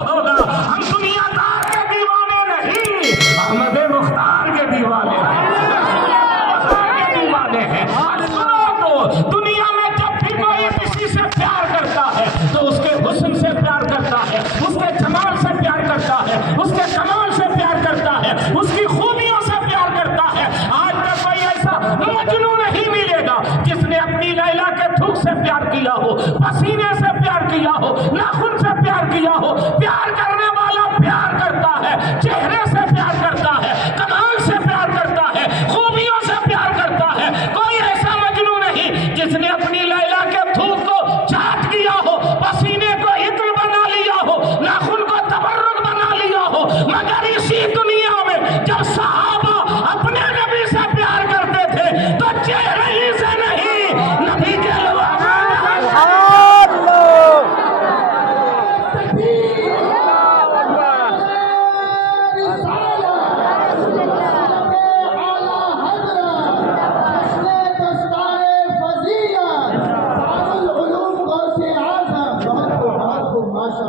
ہوگا. ہم دنیا دار کے دیوانے نہیں، احمد مختار کے دیوانے ہیں، دیوانے ہیں. اور سنو تو دنیا میں جب بھی کوئی کسی سے پیار کرتا ہے تو اس کے حسن سے پیار کرتا ہے، اس کے جمال سے پیار کرتا ہے، اس کے کمال سے پیار کرتا ہے، اس کی خوبیوں سے پیار کرتا ہے. آج تک کوئی ایسا مجنو نہیں ملے گا جس نے اپنی لیلا کے تھوک سے پیار کیا ہو، پسینے سے پیار کیا ہو، ناخن سے پیار کیا ہو. پیار کرنے والا پیار کرتا ہے، چہرے سے پیار کرتا ہے، کمال سے پیار کرتا ہے، خوبیوں سے پیار کرتا ہے. کوئی ایسا مجنو نہیں جس نے اپنی لیلا کے تھوک کو چاٹ کیا ہو، پسینے کو عطر بنا لیا ہو، ناخن کو تبرک بنا لیا ہو. مگر اسی دنیا میں جب صحابہ اپنے نبی سے پیار کرتے تھے تو چہرے ہی سے نہیں، نبی کے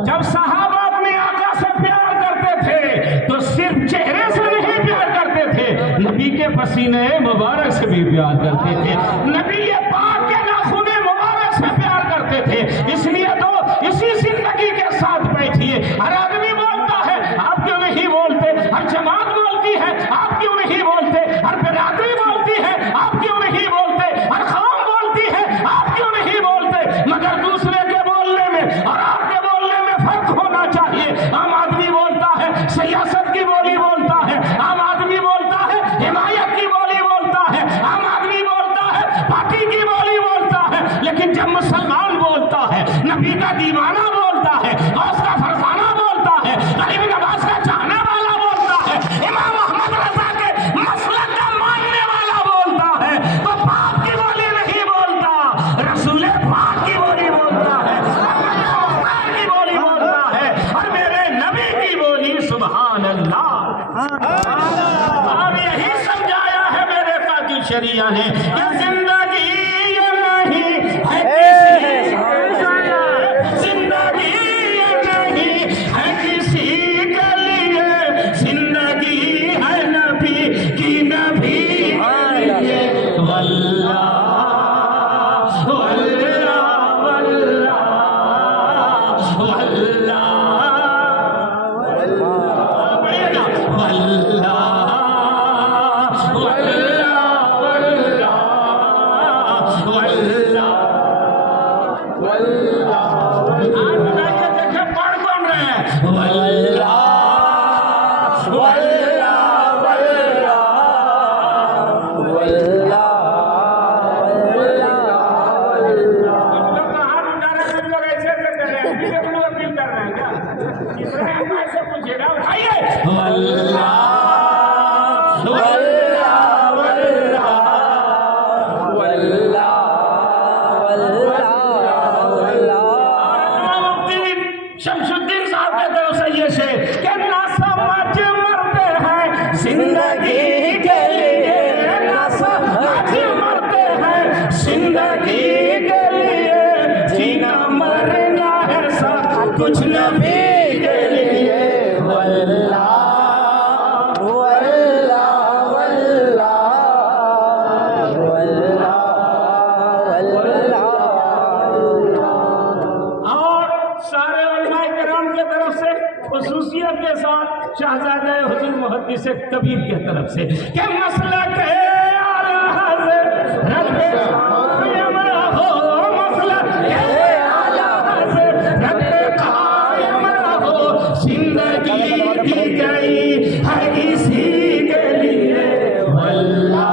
جب صحابہ اپنے آقا سے پیار کرتے تھے تو صرف چہرے سے نہیں پیار کرتے تھے، نبی کے پسینے مبارک سے بھی پیار کرتے تھے، نبی پاک کے ناخن مبارک سے پیار کرتے تھے. اس لیے تو اسی زندگی کے ساتھ بیٹھیے. ہر آدمی بولتا ہے آپ کیوں نہیں بولتے، ہر جماعت بولتی ہے آپ کیوں نہیں بولتے، ہر برادری بولتی ہے آپ کیوں نہیں بولتے، ہر قوم بولتی ہے آپ کیوں نہیں بولتے. مگر دوسرے کے بولنے میں اور آپ کے بولنے میں فرق ہونا چاہیے. عام آدمی بولتا ہے سیاست کی بولی بولتا ہے، عام آدمی بولتا ہے حمایت کی بولی بولتا ہے، عام آدمی بولتا ہے پارٹی کی بولی بولتا ہے. لیکن جب مسلمان بولتا ہے، نبی کا دیوانہ بولتا ہے، غوث کا فرزانہ بولتا ہے، غریب نواز کا چاہنے والا بولتا ہے، امام احمد رضا کے مسلک کا ماننے والا بولتا ہے تو پاک کی بولی نہیں بولتا، رسول پاک کی بولی بولتا ہے، مختار کی بولی بولتا ہے، اور میرے نبی کی بولی سبحان اللہ. اب یہی سمجھایا ہے میرے قاضی شریعہ نے کہ زندگی یہ نہیں ہے کسی زندگی یہ نہیں ہے کسی کے لیے، زندگی ہے نبی کی، نبی کے لیے. واللہ واللہ واللہ واللہ شمس الدین صاحب کے طرف سے یہ شعر کہ نہ سمجھ مرتے ہیں زندگی کے لیے، نہ سمجھ مرتے ہیں زندگی کے لیے، جینا مرنا ہے سب کچھ نبی کے لیے. واللہ خصوصیت کے ساتھ شہزادہ حضور محدث کبیر کی طرف سے کہ مسلک اعلیٰ حضرت قائم رہو، مسلک اعلیٰ حضرت قائم رہو، زندگی دی گئی ہے اسی کے لیے. واللہ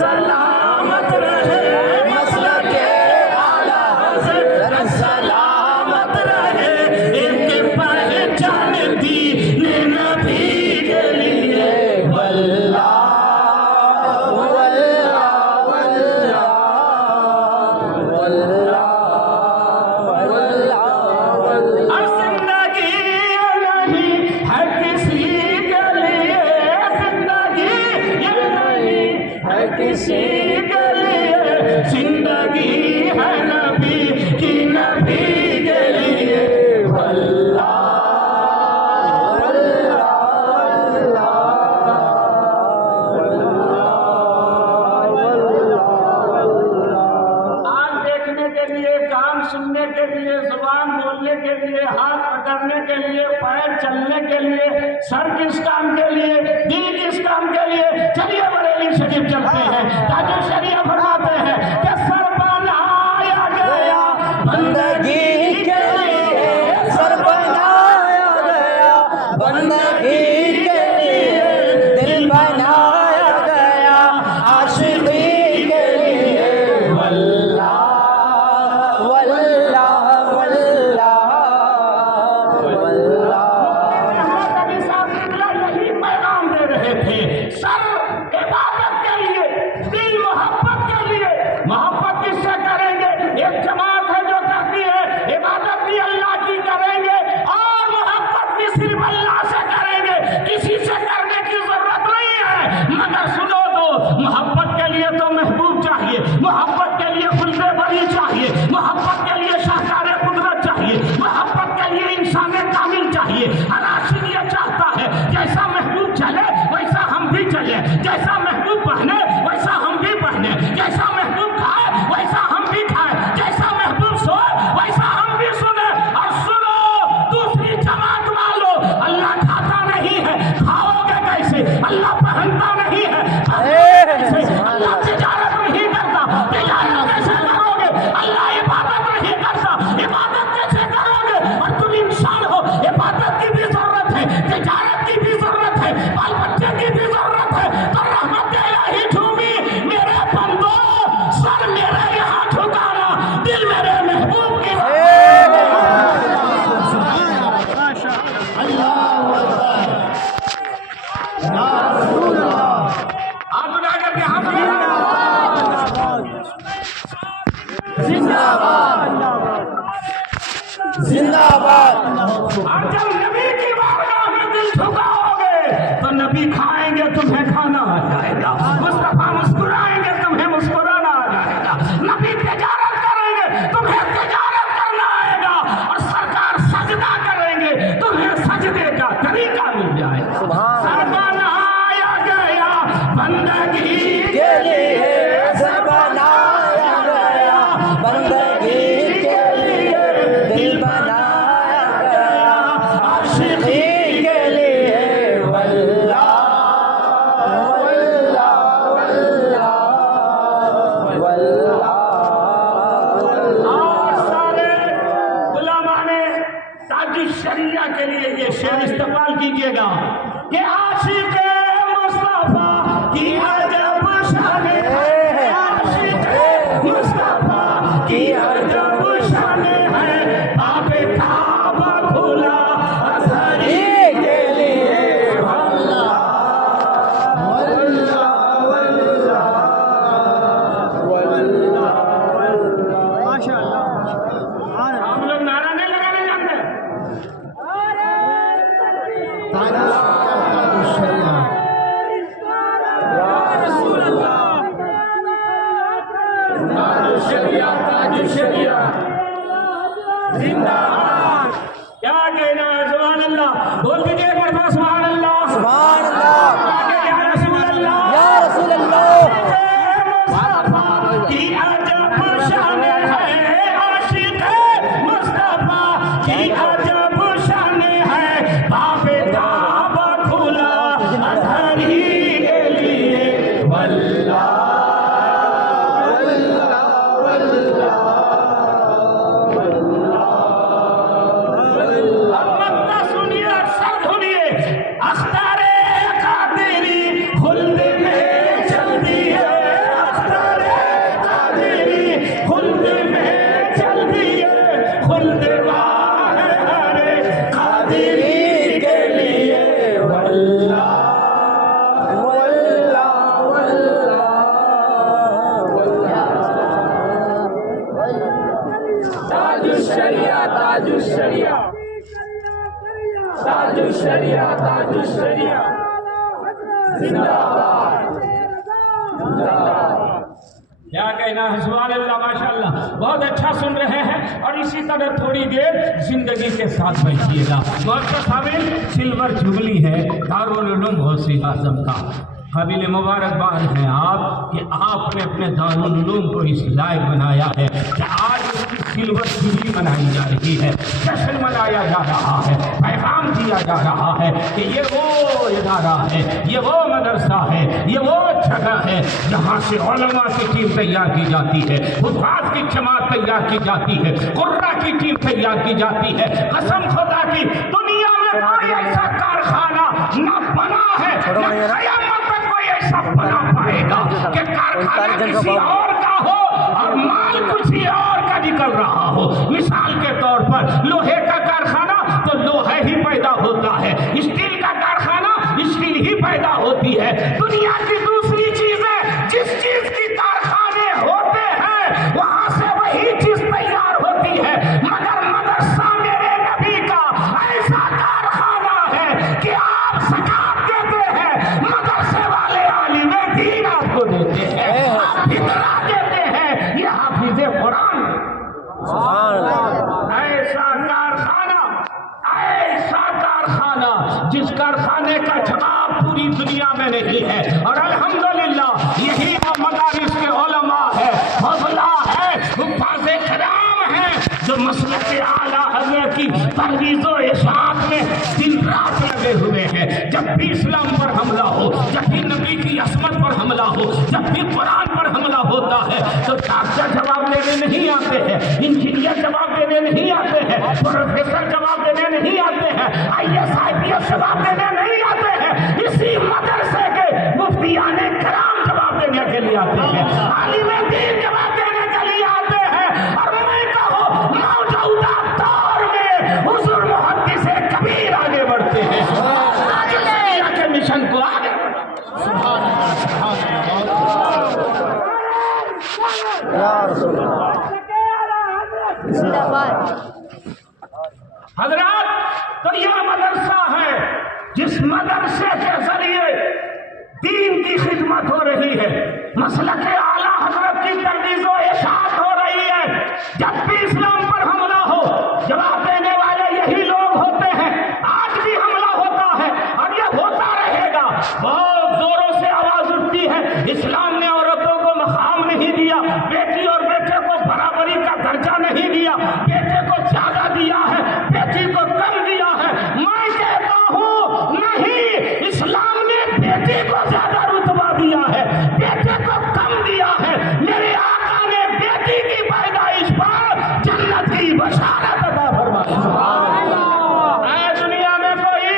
سلامت رہے مسلک اعلیٰ حضرت کسی کے لیے زندگی ہے نبی کی نبی کے لیے واللہ آنکھ دیکھنے کے لیے، کان سننے کے لیے، زبان بولنے کے لیے، ہاتھ پکڑنے کے لیے، پیر چلنے کے لیے، سر کس کام کے لیے، دل کس کام کے لیے؟ چلیے بریلی شریف چلتے ہیں۔ تاج الشریعہ فرماتے ہیں کہ سر بنایا گیا بندگی کے لیے، سر بنایا گیا بندگی کے لیے، دل بنایا گیا عاشقی کے لیے واللہ واللہ واللہ واللہ۔ محمد علی صاحب یہی پیغام دے رہے تھے، سر عبادت کے لیے، دل محبت کے لیے۔ محبت کس سے کریں گے؟ ایک جماعت ہے جو کرتی ہے، عبادت بھی اللہ کی کریں گے اور محبت بھی صرف اللہ سے کریں گے، کسی سے کرنے کی ضرورت نہیں ہے۔ مگر سنو تو محبت کے لیے تو محبوب چاہیے، محبت کے لیے خلد بری چاہیے، محبت کے لیے شاہکار قدرت چاہیے، محبت کے لیے انسان کامل چاہیے۔ ہر عاشق یہ چاہتا ہے جیسا محبوب چلے ویسا ہم بھی چلے، جیسا محبوب پہنے ویسا ہم بھی پہنے، جیسا محبوب کھائے ویسا ہم بھی کھائے، جیسا محبوب سوئے ویسا ہم بھی سنے۔ اور سنو دوسری جماعت والو، اللہ کھاتا نہیں ہے، کھاؤ گے کیسے؟ اللہ پہنتا نہیں ہے، کیسے؟ اللہ تجارت نہیں کرتا، تجارت کیسے کرو گے؟ اللہ عبادت نہیں کرتا، عبادت کیسے کرو گے؟ اور تم انسان ہو، عبادت کی بھی ضرورت ہے، تجارت کی بھی ضرورت ہے، بال بچے کی بھی ضرورت ہے۔ تو رحمت الہی جھومی میرے بندو، سر میرے یہاں جھکانا، دل میرے محبوب کی آپ بنا کر کے ہاتھ زندہ باد زندہ باد۔ اور جب نبی کی بارگاہ میں دل جھکاؤ گے تو نبی کھائیں گے تمہیں کھانا آ جائے گا، مصطفیٰ مسکرائیں گے تمہیں مسکرانا آ جائے گا، نبی تجارت کریں گے تمہیں تجارت کرنا آئے گا، اور سرکار سجدہ کریں گے تمہیں سجدے کا طریقہ مل جائے گا۔ سر بنایا گیا بندگی کے لیے سر بنایا گیا بندگی کے لیے، دل بنایا گیا عاشقی کے لیے واللہ واللہ واللہ واللہ۔ اور سارے علماء نے تاج الشریعہ کے لیے یہ شعر استعمال کیجیے گا کہ عاشق مصطفیٰ کی عجب شان ہے، عاشق مصطفیٰ کی عجب شان ہے، باب کعبہ کھلا اثری کے لیے واللہ واللہ واللہ ہم لوگ نعرہ نہیں لگانے جانتے۔ تاج الشریعہ زندہ باد۔ کیا کہنا ہے؟ سبحان اللہ بول دیجیے ایک مرتبہ سبحان اللہ، سبحان اللہ یا رسول اللہ، یا رسول اللہ۔ مصطفیٰ کی عجب شان ہے، عاشق مصطفیٰ کی عجب شان ہے، باب کعبہ کھلا اثری کے لیے واللہ اب مقطع سنیے، سر دھنیے، الشریعہ تاج الشریعہ تاج الشریعہ تاج الشریعہ زندہ باد زندہ باد۔ کیا کہنا ہے، سبحان اللہ، ماشاء اللہ، بہت اچھا سن رہے ہیں، اور اسی طرح تھوڑی دیر زندگی کے ساتھ بیٹھیے گا۔ محترم حاضرین، سلور جبلی ہے دارالعلوم غوث اعظم کا۔ قابل مبارکباد ہیں آپ کہ آپ نے اپنے دارالعلوم کو اس لائق بنایا ہے کہ آج اس کی سلور جبلی منائی جا رہی ہے، جشن منایا جا رہا ہے، پیغام دیا جا رہا ہے کہ یہ وہ ادارہ ہے، یہ وہ مدرسہ ہے، یہ وہ جگہ ہے جہاں سے علماء کی ٹیم تیار کی جاتی ہے، حفاظ کی جماعت تیار کی جاتی ہے، قرہ کی ٹیم تیار کی جاتی ہے۔ قسم خدا کی دنیا میں کوئی ایسا کارخانہ نہ بنا ہے، نہ قیامت تک کوئی ایسا بنا پائے گا کہ کارخانہ کسی اور کا ہو اور مال کسی اور کا نکل رہا ہو۔ مثال کے طور پر لوہے کا کارخانہ تو لوہے ہی پیدا ہوتا ہے، اسٹیل کا کارخانہ اسٹیل ہی پیدا ہوتی ہے۔ دنیا کی دوسری چیزیں جس چیز کی کارخانے ہوتے ہیں وہاں سے وہی چیز تیار ہوتی ہے، مگر مدرسہ میرے نبی کا ایسا کارخانہ ہے کہ آپ زکات دیتے ہیں، مدرسے والے عالم دین آپ کو دیتے ہیں، آپ فطرہ دیتے ہیں، یہ حافظ قرآن۔ ایسا کارخانہ جس کارخانے کا جواب پوری دنیا میں نہیں ہے، اور الحمدللہ یہی مدارس کے علماء ہے، فضلہ ہے، حفاظ کرام ہیں جو مسلک اعلیٰ حضرت کی ترویج و اشاعت میں دن رات لگے ہوئے ہیں۔ جب بھی اسلام پر حملہ ہو، جب بھی نبی کی عصمت پر حملہ ہو، جب بھی قرآن پر حملہ ہوتا ہے تو ڈاکٹر جواب دینے نہیں آتے ہیں، انجینئر جواب دینے نہیں آتے ہیں، پروفیسر جواب دینے نہیں آتے ہیں، IAS IPS جواب دینے نہیں آتے ہیں، اسی مدرسے کے مفتیان کرام جواب دینے کے لیے آتے ہیں، عالم دین جواب دینے کے لیے آتے ہیں۔ اور میں کہوں موجودہ دور میں حضور محدث کبیر آگے بڑھتے ہیں، آج دنیا کے مشن کو آگے حضرات، تو یہ مدرسہ ہے جس مدرسے کے ذریعے دین کی خدمت ہو رہی ہے، مسلک اعلیٰ حضرت کی ترویج و اشاعت ہو رہی ہے۔ جب بھی اسلام پر حملہ ہو جواب دینے والے یہی لوگ ہوتے ہیں، آج بھی حملہ ہوتا ہے اور یہ ہوتا رہے گا۔ بہت زوروں سے آواز اٹھتی ہے، اسلام نے عورتوں کو مقام نہیں دیا، بیٹی اور بیٹے کو برابری کا درجہ نہیں دیا، بیٹے کو زیادہ دیا ہے، بیٹی کو کم دیا ہے۔ میں کہتا ہوں نہیں، اسلام نے بیٹی کو زیادہ رتبہ دیا ہے، بیٹے کو کم دیا ہے۔ میرے آقا نے بیٹی کی پیدائش پر جنت کی بشارت عطا فرمائی۔ اے دنیا میں کوئی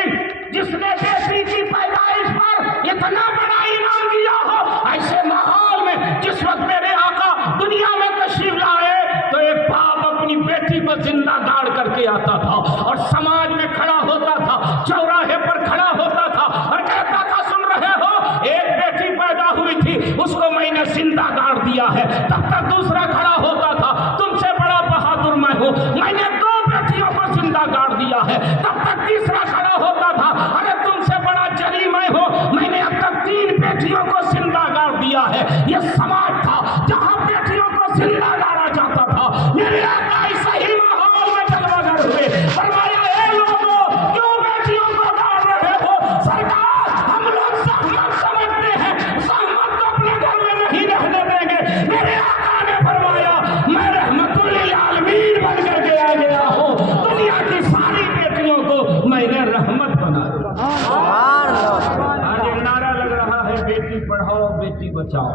جس نے بیٹی کی پیدائش پر اتنا بڑا انعام دیا ہو، ایسے ماحول میں جس وقت میرے آقا دنیا میں تشریف لائے تو ایک باپ اپنی بیٹی کو زندہ گاڑ کر کے آتا تھا اور سماج میں کھڑا ہوتا تھا، چوراہے پر کھڑا ہوتا تھا اور کہتا تھا، سن رہے ہو، ایک بیٹی پیدا ہوئی تھی، اس کو میں نے زندہ گاڑ دیا ہے۔ تب تک دوسرا کھڑا ہوتا تھا، تم سے بڑا بہادر میں ہوں، میں نے 2 بیٹیوں کو زندہ گاڑ دیا ہے۔ تب تک تیسرا کھڑا ہوتا تھا، ارے تم سے بڑا جلی میں ہوں، میں نے اب تک 3 بیٹیوں کو زندہ گاڑ دیا ہے۔ یہ سماج تھا جہاں بیٹیوں کو زندہ گاڑا جاتا تھا۔ میرے آقا صحیح ماحول میں جلوہ گر ہوئے، فرمایا، اے لوگوں کیوں بیٹیوں کو گاڑ رہے ہو؟ سرکار، ہم لوگ زحمت سمجھتے ہیں، زحمت کو اپنے گھر میں نہیں رہنے دیں گے۔ میرے آقا نے فرمایا، میں رحمت للعالمین بن کر کے آ گیا ہوں، دنیا کی ساری بیٹیوں کو میں نے رحمت بنا دیا۔ آج ایک نعرہ لگ رہا ہے، بیٹی پڑھاؤ بیٹی بچاؤ۔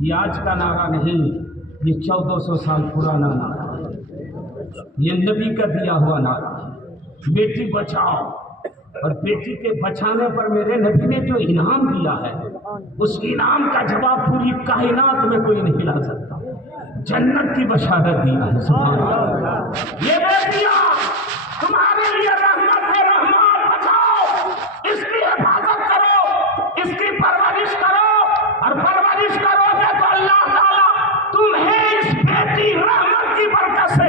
یہ آج کا نعرہ نہیں، یہ 1400 سال پرانا نعرہ ہے، یہ نبی کا دیا ہوا نعرہ ہے۔ بیٹی بچاؤ، اور بیٹی کے بچانے پر میرے نبی نے جو انعام دیا ہے، اس انعام کا جواب پوری کائنات میں کوئی نہیں لا سکتا۔ جنت کی بشارت دیا ہے۔ سبحان اللہ۔ یہ بیٹیاں تمہارے لیے رحمت ہے، رحمت بچاؤ، اس کی حفاظت کرو، اس کی پرورش کرو، اور پرورش کرو گے تو اللہ تعالیٰ تمہیں اس بیٹی رحمت کی برکت سے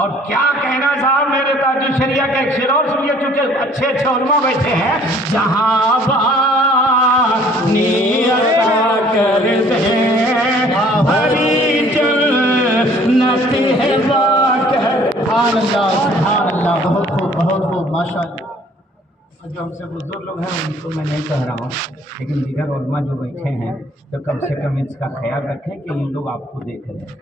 اور کیا کہنا صاحب میرے تاج الشریعہ کا ایک شعر اور سنیے چونکہ اچھے اچھے علماء بیٹھے ہیں. جہاں بانی عطا کر دے بھری جنت ہے باکر. سبحان اللہ بہت خوب ماشاء اللہ. جو ہم سے بزرگ لوگ ہیں ان کو میں نہیں کہہ رہا ہوں، لیکن دیگر علماء جو بیٹھے ہیں تو کم سے کم اس کا خیال رکھیں کہ یہ لوگ آپ کو دیکھ رہے ہیں.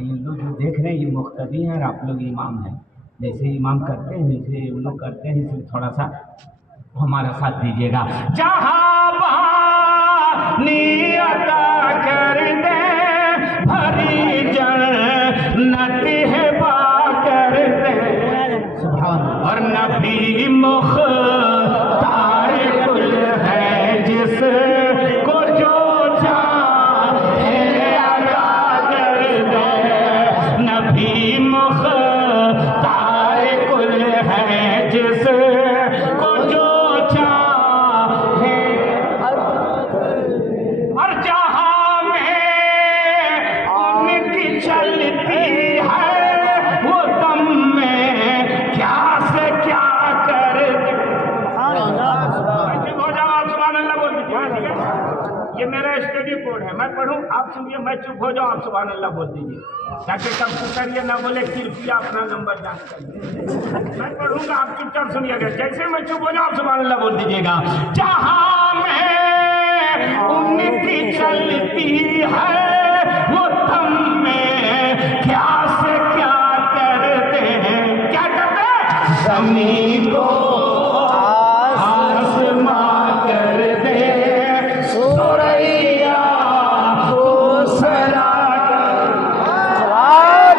یہ لوگ جو دیکھ رہے ہیں یہ مقتدی ہیں اور آپ لوگ امام ہیں. جیسے امام کرتے ہیں ویسے وہ لوگ کرتے ہیں، اس لیے تھوڑا سا ہمارا ساتھ دیجیے گا. جہاں بانی عطا کر دے بھری جنت ہے باکر دے. سبحان اللہ. اور نبی مختار کل ہے جس کو جو چاہے عطا کر دے. نبی مختار کل ہے جس کو جو چاہے. اور جہاں میں ان کی چلتی ہے وہ دم میں کیا سے کیا کر دے. چپ ہو جاؤ آپ سبحان اللہ بول دیجیے. یہ میرا اسٹڈی بورڈ ہے، میں پڑھوں آپ سنیے، میں چپ ہو جاؤں آپ سبحان اللہ بول دیجیے تاکہ کمپیوٹر یہ نہ بولے کرپیا اپنا نمبر جانچ کر لیجیے. میں پڑھوں گا آپ چپ چاپ سنیے گا. جیسے میں چپ ہو جاؤں آپ سبحان اللہ بول دیجیے گا. جہاں میں ان کی چلتی ہے وہ دم میں کیا سے کیا کرتے ہیں. کیا کرتے ہیں؟ زمین کو آسمان کر دے سوریا کو سرا کر. سبحان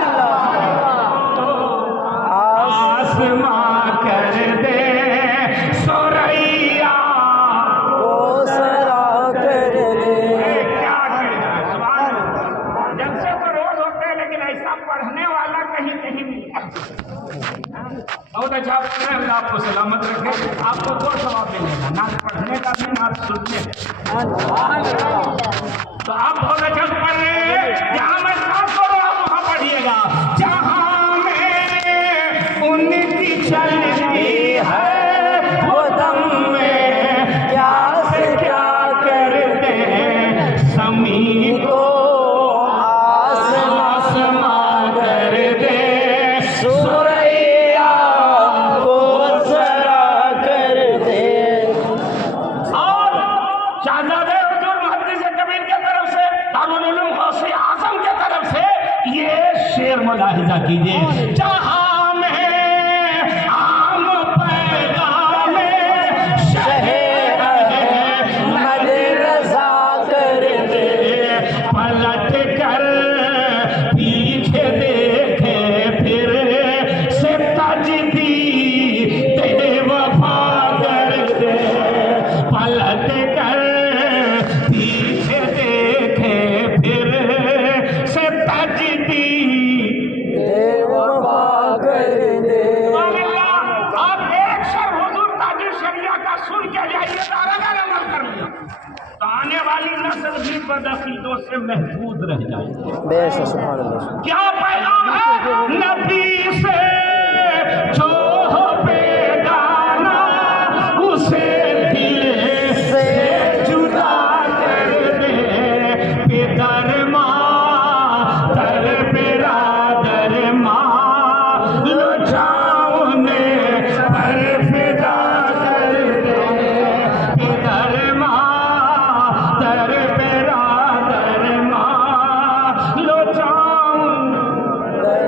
آسمان کر دے سوریا کو سرا کر دے. کیا کرنا ہے. سبحان اللہ. جلسے تو روز ہوتے ہیں لیکن ایسا پڑھنے والا کہیں نہیں ملا. بہت اچھا. اللہ آپ کو سلامت رکھے. آپ کو دو ثواب ملے گا، نعت پڑھنے کا بھی نعت سننے کا. تو آپ بہت اچھا پڑھ رہے ہیں. جہاں میں ساتھ پڑھ رہا ہوں وہاں پڑھیے گا. جہاں میں ان کی چلتی ہے وہ دم میں کیا سے کیا کرتے ہیں. زمین کو آسمان کر دے سوریا کو سرا کر دے. اور شہزادے حضور محدث کبیر کی طرف سے دارالعلوم غوث اعظم کی طرف سے یہ شعر ملاحظہ کیجیے. جہاں میں عام پیغام شہر مد رضا کر دے. پلٹ کر پیچھے دیکھے پھر سے تجدید تیرے وفا کر دے. پلٹ کر پیچھے دیکھے پھر سے تجدید وفا کر دے. سبحان اللہ. آپ ایک شعر حضور تاج الشریعہ کا سن کے جائیے تو اگر عمل کر لیا تو آنے والی نسل بھی بدعقیدوں سے محفوظ رہ جائے گی. بے شک. سبحان اللہ. کیا پیغام ہے نبی سے جو ہو بیگانہ اسے دل سے جدا کر دے. پدر ماں در برادر ماں لو جاؤں پر فدا کر دے. پدر ماں در برادر ماں لو جاؤں در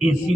AC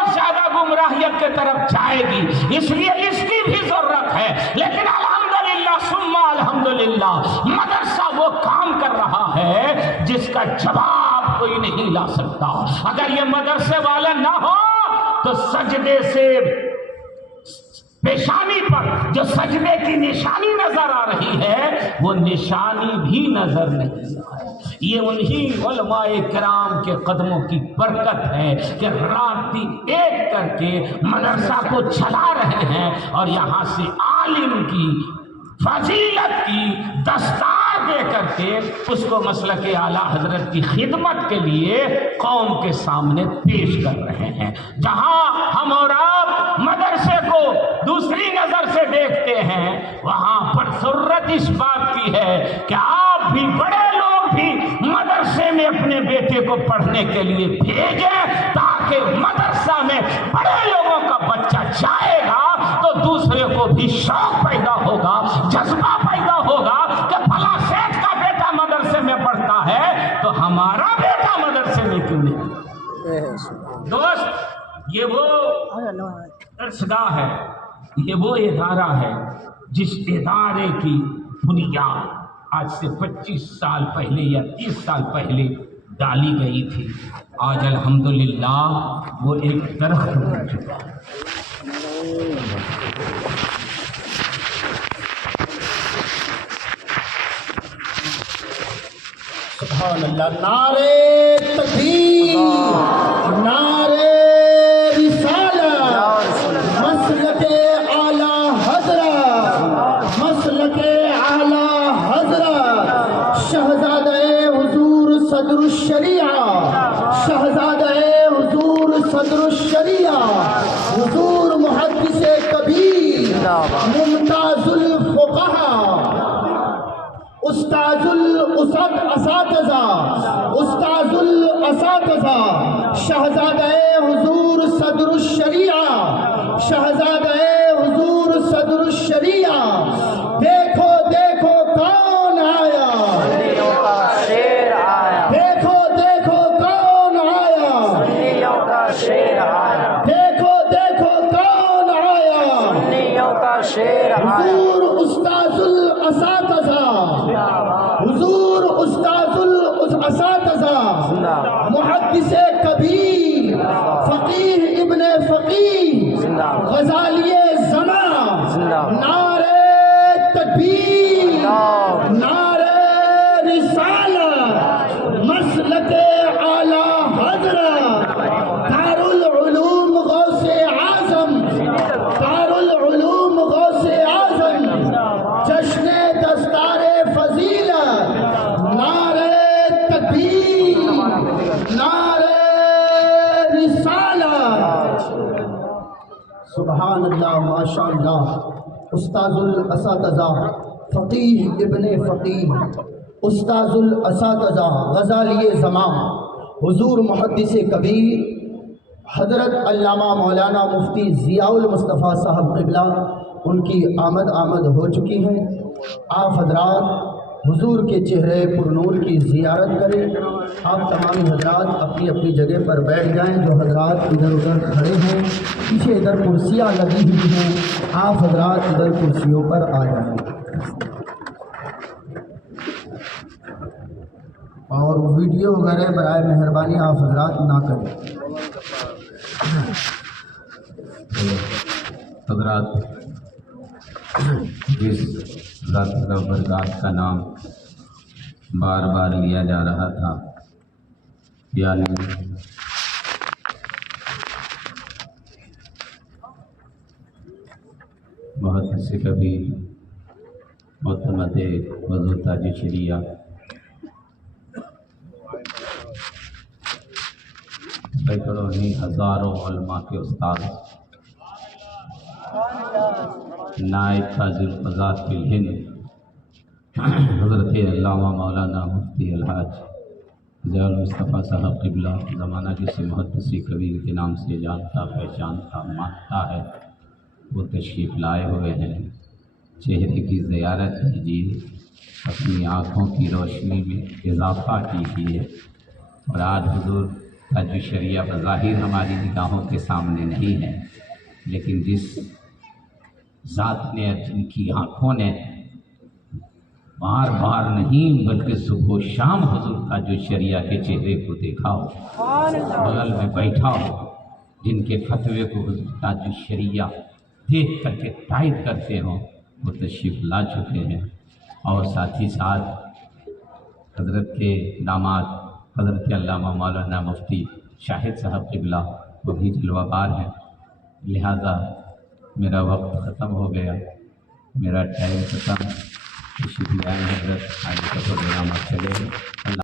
اور زیادہ گمراہیت کی طرف جائے گی، اس لیے اس کی بھی ضرورت ہے۔ لیکن الحمدللہ ثم الحمدللہ مدرسہ وہ کام کر رہا ہے جس کا جواب کوئی نہیں لا سکتا۔ اگر یہ مدرسے والے نہ ہو تو سجدے سے پیشانی پر جو سجدے کی نشانی نظر آ رہی ہے وہ نشانی بھی نظر نہیں آئے۔ یہ انہی علماء کرام کے قدموں کی برکت ہے کہ رات دن ایک کر کے مدرسہ کو چلا رہے ہیں اور یہاں سے عالم کی فضیلت کی دستار دے کر کے اس کو مسلک اعلیٰ حضرت کی خدمت کے لیے قوم کے سامنے پیش کر رہے ہیں۔ جہاں ہم اور آپ مدرسے کو دوسری نظر سے دیکھتے ہیں وہاں پر ضرورت اس بات کی ہے کہ آپ بھی بڑے لوگ بھی مدرسے میں اپنے بیٹے کو پڑھنے کے لیے بھیجیں تاکہ مدرسہ میں بڑے لوگوں کا بچہ جائے گا تو دوسرے کو بھی شوق پیدا ہوگا، جذبہ پیدا ہوگا کہ فلاں سیٹھ کا بیٹا مدرسے میں پڑھتا ہے تو ہمارا بیٹا مدرسے میں کیوں نہیں؟ دوست، یہ وہ درسگاہ ہے، یہ وہ ادارہ ہے جس ادارے کی بنیاد آج سے 25 سال پہلے یا 30 سال پہلے ڈالی گئی تھی۔ آج الحمدللہ وہ ایک درخت ہو چکا ہے۔ سبحان اللہ، نعرے تکبیر، نعرے رسالت، مسلک اعلیٰ حضرت، مسلک اعلیٰ حضرت، شہزادہ حضور صدر الشریعہ، شہزادہ حضور صدر الشریعہ، حضور محدث کبیر، ممتاز الفقہاء، استاذ الاساتذہ، استاذ الاساتذہ، شہزادہ حضور صدر الشریعہ، شہزادہ حضور صدر الشریعہ، دیکھو دیکھو کون آیا، سنیوں کا شیر آیا، دیکھو دیکھو کون آیا، سنیوں کا شیر آیا، دیکھو دیکھو کون آیا، سنیوں کا شیر آیا، حضور استاذ الاساتذہ، حضور استاذ الاساتذہ، محدث کبیر، فقیہ ابن فقیہ، غزالی زمان، نعرے تکبیر، نعرے رسالت، مسلک اعلیٰ حضرت، دارالعلوم غوث اعظم، دارالعلوم غوث اعظم، جشن دستار فضیلت، نعرے تکبیر، نعرے رسالت۔ سبحان اللہ، ماشاء اللہ، استاذ الاساتذہ، فقیہ ابن فقیہ، استاذ الاساتذہ، غزالی زمان، حضور محدث کبیر، حضرت علامہ مولانا مفتی ضیاء المصطفیٰ صاحب قبلہ، ان کی آمد ہو چکی ہے۔ آپ حضرات حضور کے چہرے پر نور کی زیارت کریں۔ آپ تمام حضرات اپنی اپنی جگہ پر بیٹھ جائیں۔ جو حضرات ادھر ادھر کھڑے ہیں، پیچھے ادھر کرسیاں لگی ہوئی ہیں، آپ حضرات ادھر کرسیوں پر آ جائیں اور ویڈیو وغیرہ برائے مہربانی آپ حضرات نہ کریں۔ حضرات، جس ذات کا برکات کا نام بار بار لیا جا رہا تھا، یعنی بہت سے کبھی معتمد وضو تاج شریعہ سینکڑوں نہیں ہزاروں علماء کے استاد، نائب تاج القضات فی الہند حضرت علامہ مولانا مفتی الحاج ضیاء المصطفیٰ صاحب قبلہ، زمانہ جسے محدثی کبیر کے نام سے جانتا پہچانتا مانتا ہے، وہ تشریف لائے ہوئے ہیں۔ چہرے کی زیارت کیجیے، اپنی آنکھوں کی روشنی میں اضافہ کیجیے، اور آج حضور تاج الشریعہ بظاہر ہماری نگاہوں کے سامنے نہیں ہے، لیکن جس ذات نے، جن کی آنکھوں نے بار بار نہیں بلکہ صبح و شام حضور تاج الشریعہ کے چہرے کو دیکھا ہو، بغل میں بیٹھا ہو، جن کے فتوے کو حضور تاج الشریعہ دیکھ کر کے تائید کرتے ہوں، وہ تشریف لا چکے ہیں۔ اور ساتھ ہی ساتھ حضرت کے داماد حضرت علامہ مولانا مفتی شاہد صاحب قبلہ وہ بھی جلوہ بار ہیں، لہذا میرا وقت ختم ہو گیا، میرا ٹائم ختم، تشریف لائیں حضرت، آگے کا پروگرام آپ چلے گا۔ اللہ